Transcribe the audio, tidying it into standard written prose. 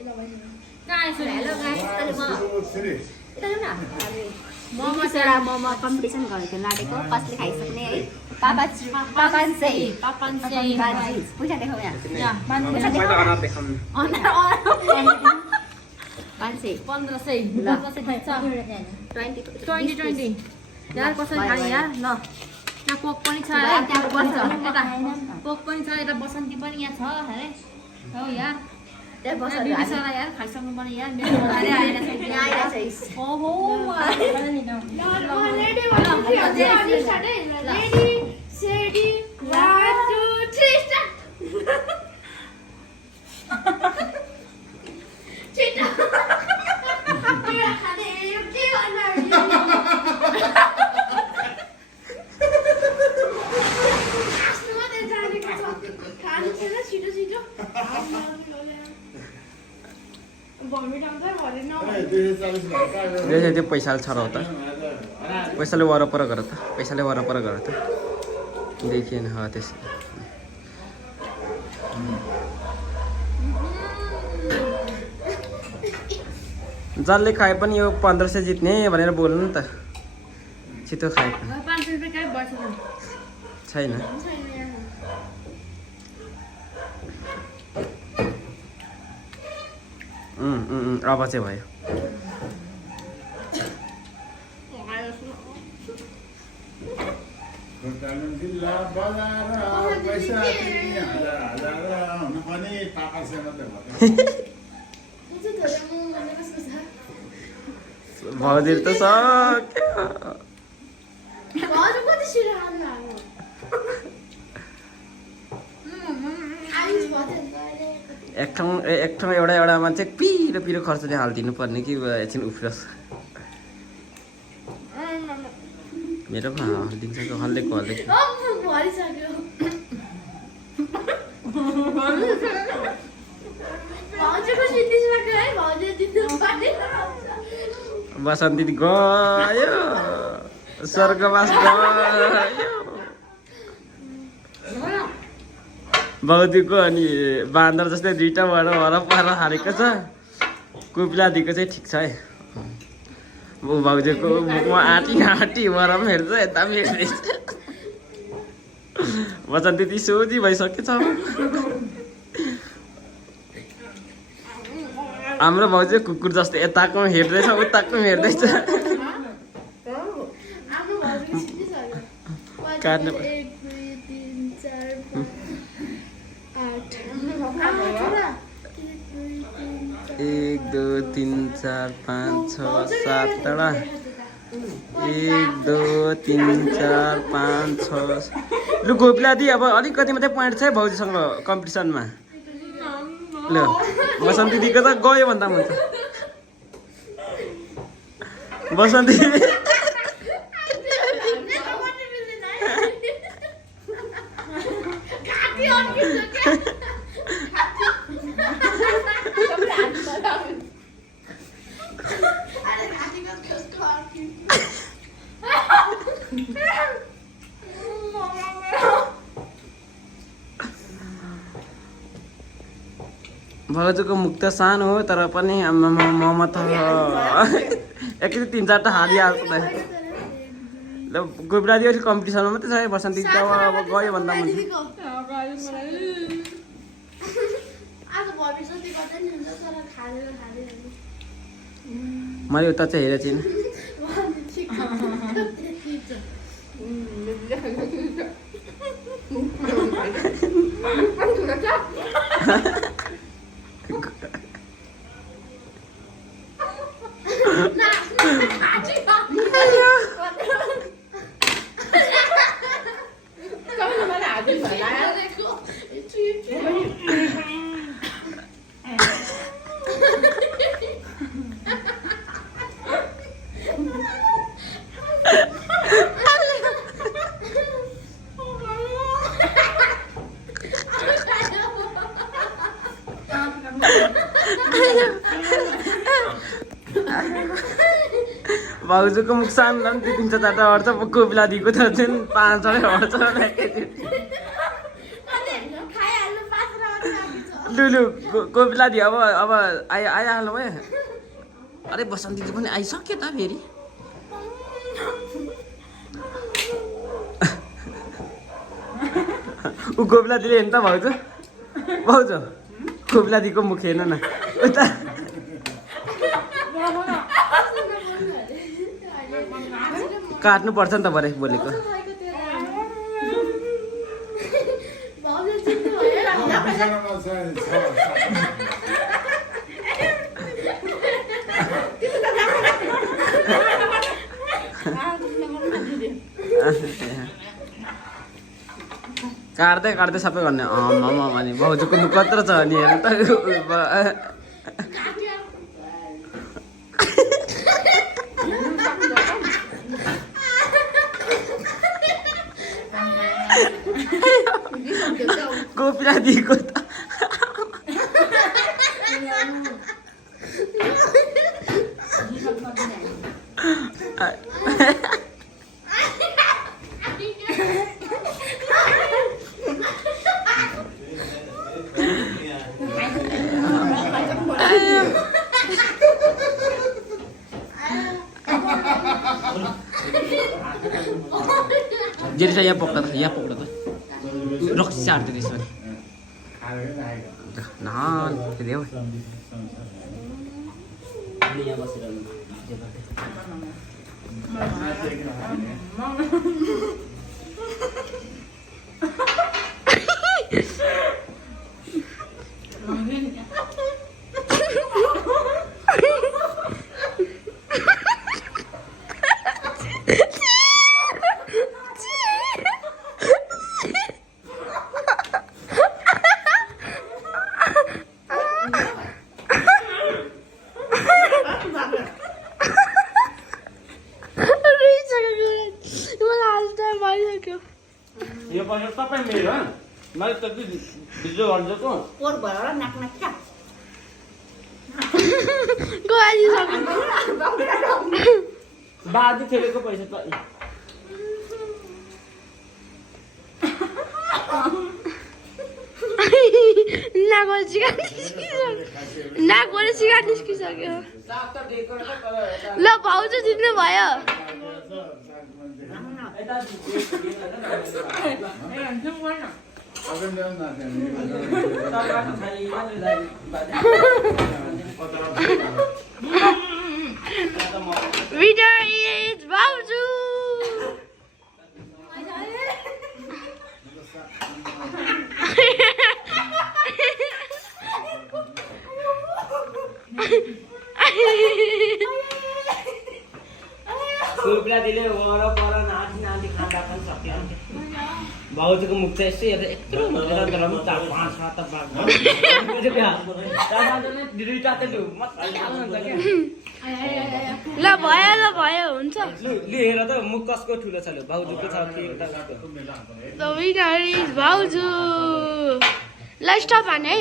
Hello guys अहिले momo competition गरेको थियो लाडेको कसले खाइसक्ने है पैसा देखाऊ यहाँ 20 यार कसरी खाने यार ल यहाँ कोक पनि छ कोक पनि छ यता बसन्ती पनि यहाँ छ अरे हो यार बिबिसालाई यार खाइसक्नु पर्ने यार मेरो अरे आएर ओहो त्यो पैसाले छराउ त पैसाले वरपर गर त पैसाले वरपर गर त देखिएन हो त्यसै जसले खाए पनि यो 1500 जित्ने भनेर बोल्नु नि त छिटो खाए छैन अब चाहिँ भयो भाउजू त एक ठाउँ एउटा मान्छे पिरो पिरो खर्चले हालिदिनु पर्ने कि एकछिन उफ्रोस् मेरो हालिदिन्छ कि हल्ले बसन्ती गयो स्वर्गवास गयो भाउजूको अनि बाँदर जस्तै दुईटा वरपर हालेको छ कुपिलादीको चाहिँ ठिक छ है भाउजूको म आँटी वरम हेर्छ यता पनि हेर्दैछ बसन्ती ती सोझी भइसकेछ हाम्रो भाउजू कुकुर जस्तै यताको हेर्दैछ उताको हेर्दैछ काट्नु 1 2 3 4 5 6 7 टा 1 2 3 4 5 6 लु गोपिलादी अब अलिकति मात्रै पोइन्ट छ भाउजूसँग कम्पिटिसनमा ल बसन्ती दिको त गयो भन्दा हुन्छ बसन्ती भाउजूको मुख त सानो हो तर पनि म त एकचोटि 3-4 टा हालिहाल्छ त ल गोपिलादी अलिक कम्पिटिसनमा मात्रै छ है बसन्ती त अब गयो भन्दा हुन्छ मैले उता चाहिँ हेरेको छैन भाउजूको मुख सानो दिन्छ चारवटा अड्छ कोपिलादीको त जुन 5 अड्छ लु लु कोपिला दियो अब आइहाल्नु भयो अरे बसन्ती दिदी पनि आइसक्यो त फेरि ऊ कोपिला दिदी हेर्नु त भाउजू भाउजू कोपिला दिदीको मुख हेर्नु न उता काट्नु पर्छ नि त भरे बोलेको काट्दै काट्दै सबै गर्ने भने भाउजूको मुख कत्रो छ नि हेर्नु त कोपिला दिएको त जेरी चाहिँ यहाँ पक्का त रक्सी चाट्दै त्यसमा नान फेरि हो यो पैसा सबै मेरो मैले त भिडियो गरिदिएको पोर भएर नाक क्या बाँधी खेलेको पैसा त नाकबाट सिगार निस्किसक्यो ल भाउजू जित्नु भयो Winner is Bauju. कोपिला दिले वरपर नाची खाँदा पनि सक्यो भाउजूको मुख चाहिँ यसो हेरेर यत्रो भनेर तर पनि 4-5 हात त बाग्यो दुईटा त लु मजाले हाल्नुहुन्छ के ल भयो हुन्छ लु हेर त मुख कसको ठुलो छ लु भाउजूको छ कि एउटा The winner is Bauju. Let's stop, Anne.